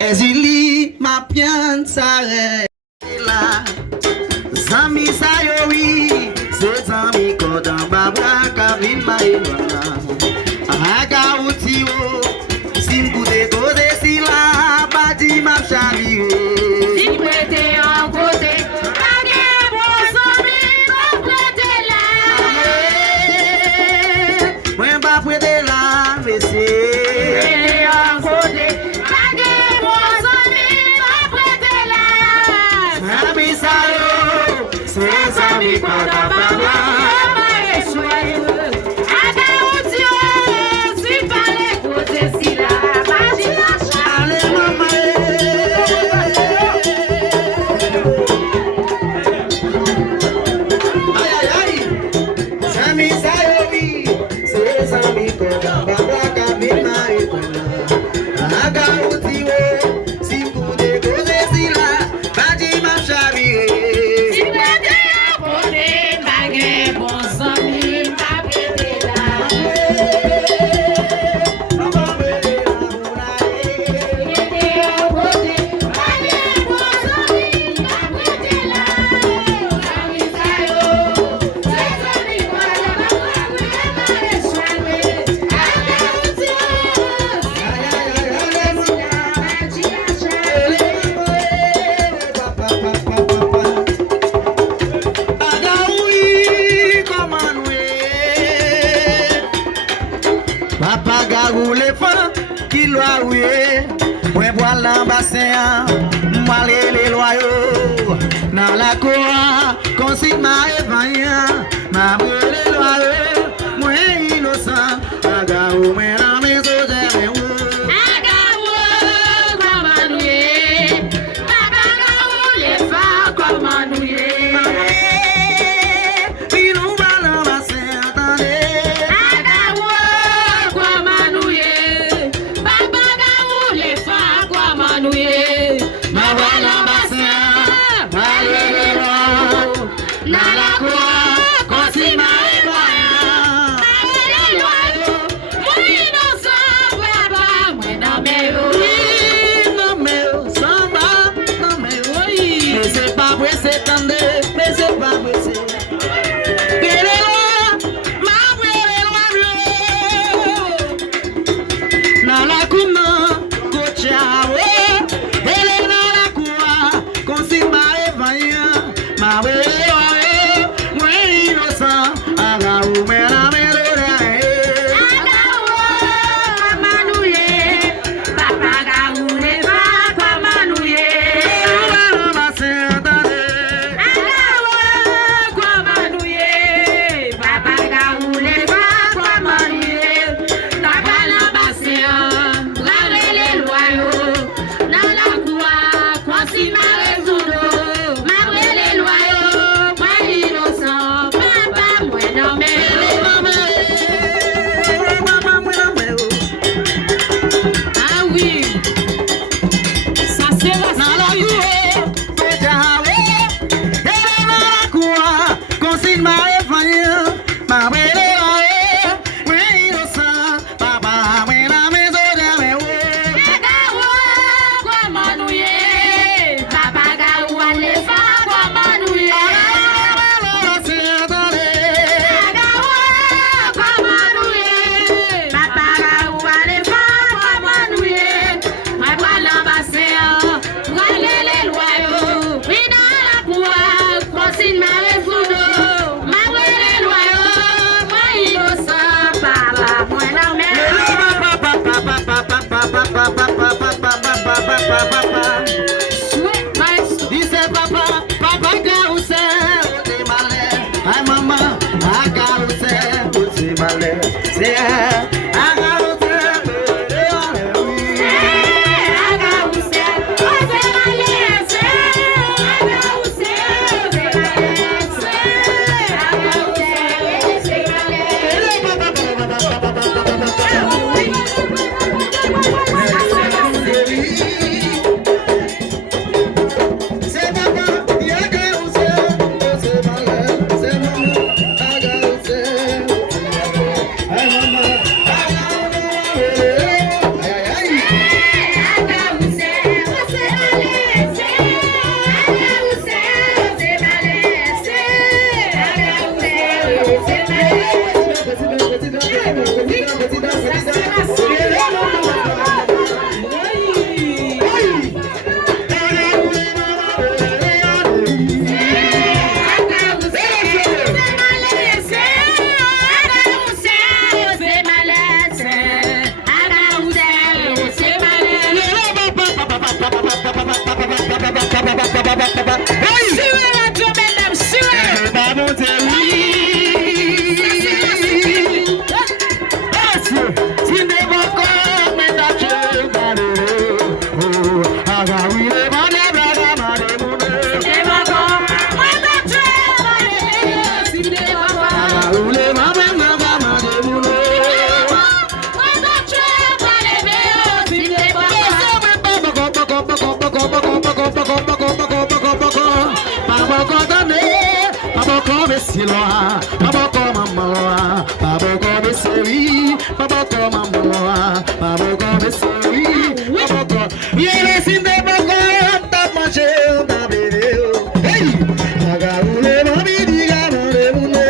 Ezili ma pian sare la Zami sayowi se zami kodan babra kavin ma elwana Aga utiwo simku de gode sila badi ma chavi Simplete en côté Age bosomi complete la Mwen ba pwede la mese en côté Age bosomi Les loyaux dans la cour, consigne ma évaillante, ma brûlé loyaux, moi innocent, agarou, mais la maison j'aime où. Agarou, comme anouye, papa garou, les femmes comme anouye. Puis nous allons passer, attendez. Agarou, comme anouye, papa garou, les femmes comme anouye. Messi loa, Papa comme maman, Papa comme Messi, Papa comme maman, Papa comme Messi, Papa comme. Y'a les signes de Papa, t'as mangé, t'as bébé. Hey, Agaoule, mami, diga, mon monde.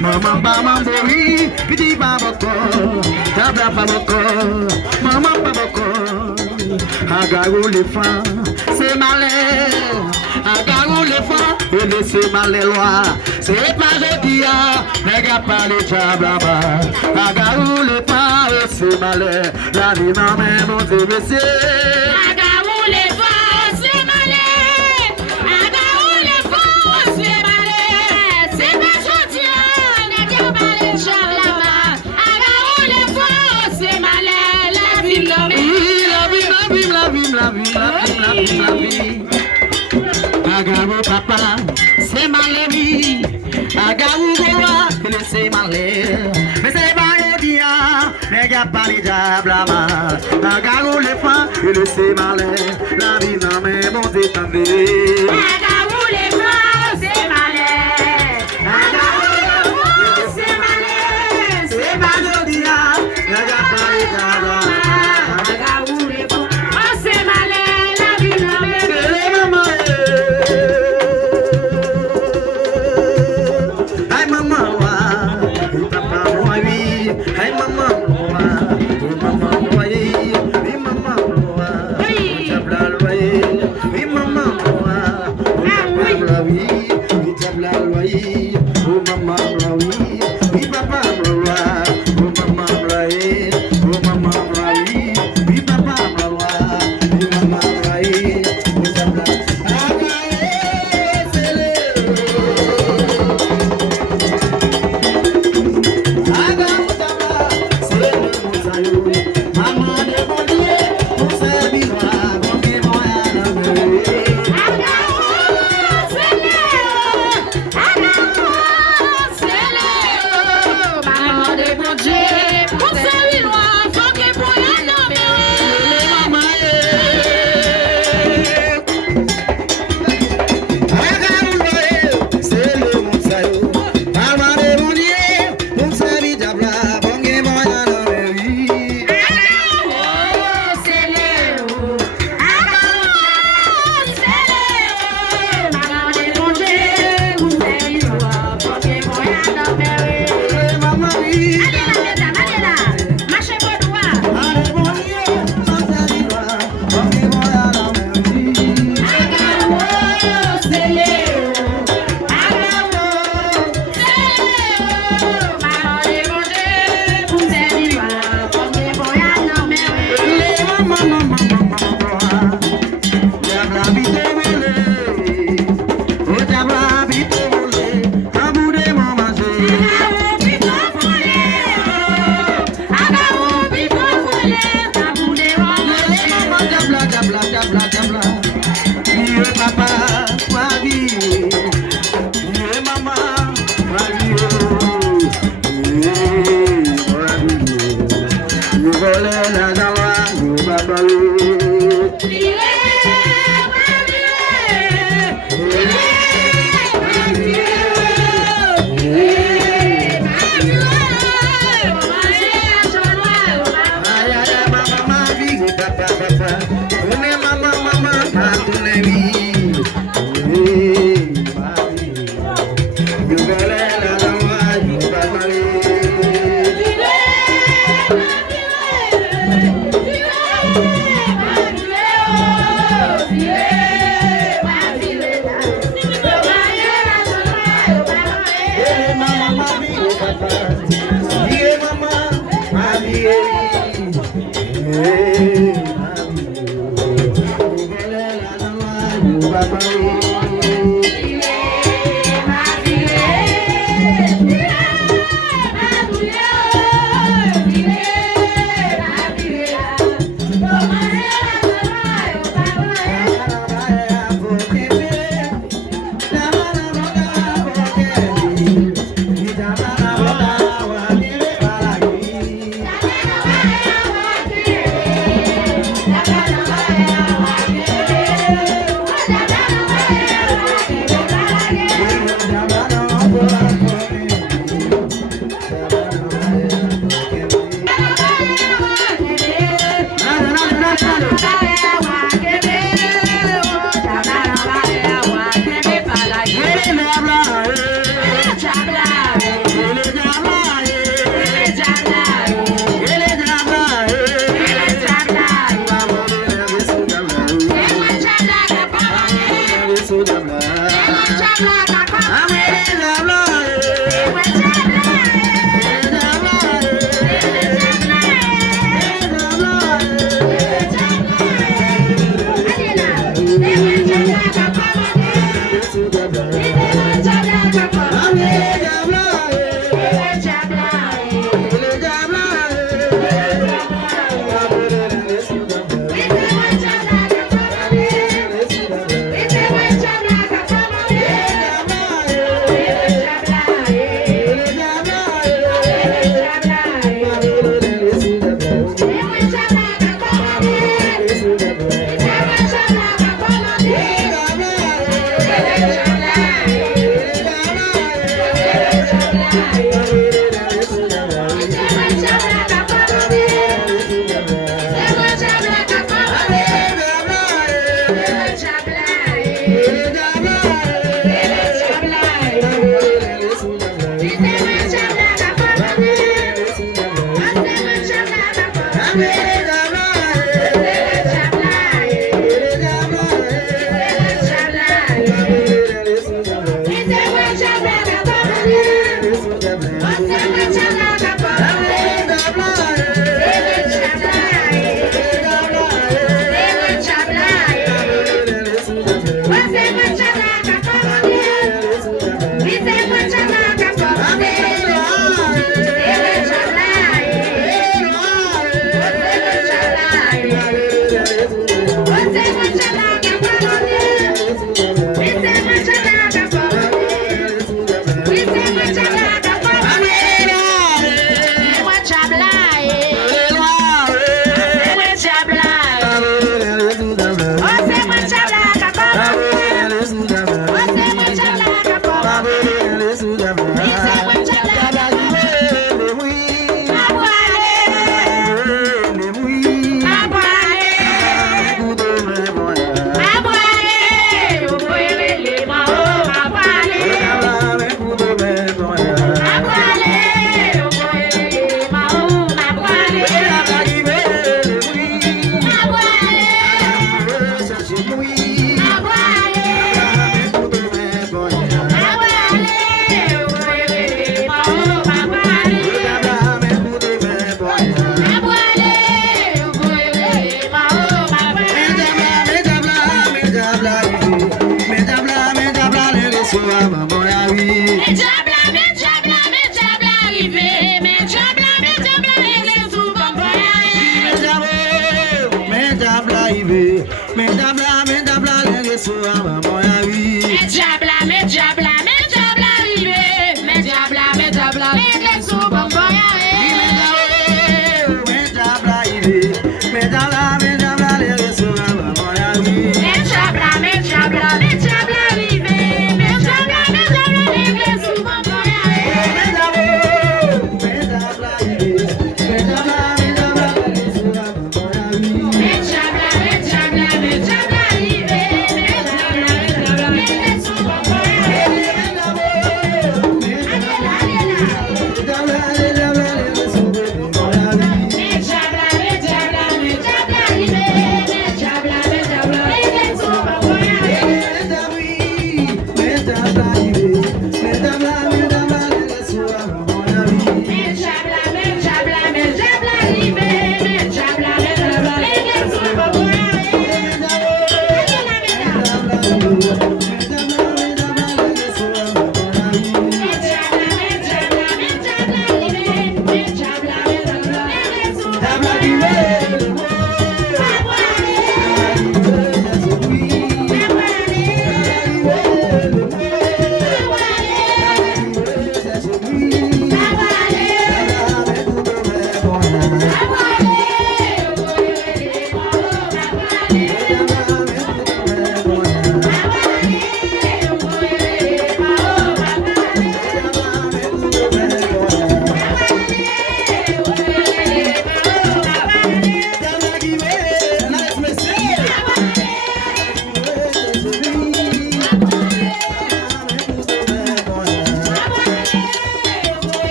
Maman babambori, piti baboko, tabla baboko, maman baboko. Agarou les femmes, c'est malin. Agarou les femmes, et laissez mal les lois. C'est pas jeudi, les gars pas les diables là-bas. Agarou les femmes, c'est malin. La vie m'a même on dit monsieur. Agarou les femmes, c'est malin. Agarou les femmes, c'est malin. C'est pas jeudi. La vie. Agarou papa, c'est malin, oui. Agarou goa, c'est malin. Mais c'est pas le dia, les gars pas les diables là-bas. Agarou les femmes, c'est malin. La vie n'a même pas détendu. Agarou les femmes, c'est malin. Agarou les femmes, c'est malin. C'est pas le dia, les gars pas les diables là-bas. Agarou les femmes, c'est malin. I'm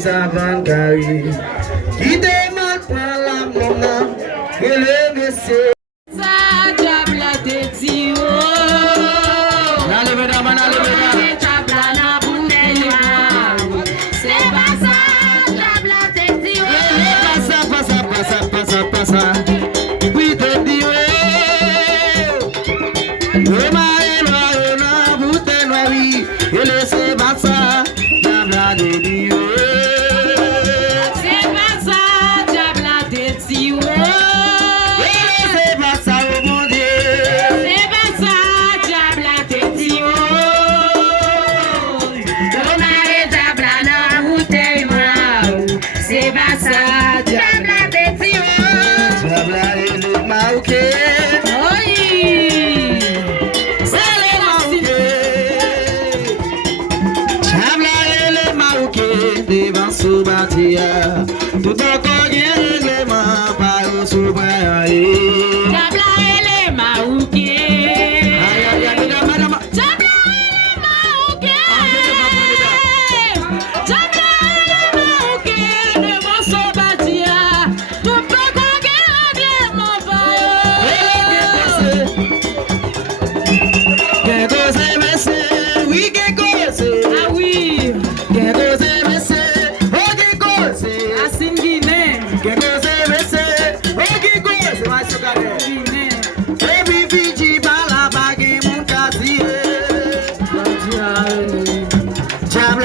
Savankari, qui démarre par la mona, et le messieurs. Ça diable a déti oh. Allez, mesdames, allez, mesdames. Diable a bouteille. C'est pas ça, diable a déti oh. Passa. Oui, te dis, oui, et laissez passer, diable a déti tout encore règlement par souverain. Diable et les maouquets. Madame. Diable et les maouquets. Diable et les maouquets de mon sobatia. Tout peut conquérir mon paille. Qu'est-ce que c'est, monsieur? Oui, qu'est-ce que c'est? Ah oui. Qu'est-ce que c'est, monsieur? Diable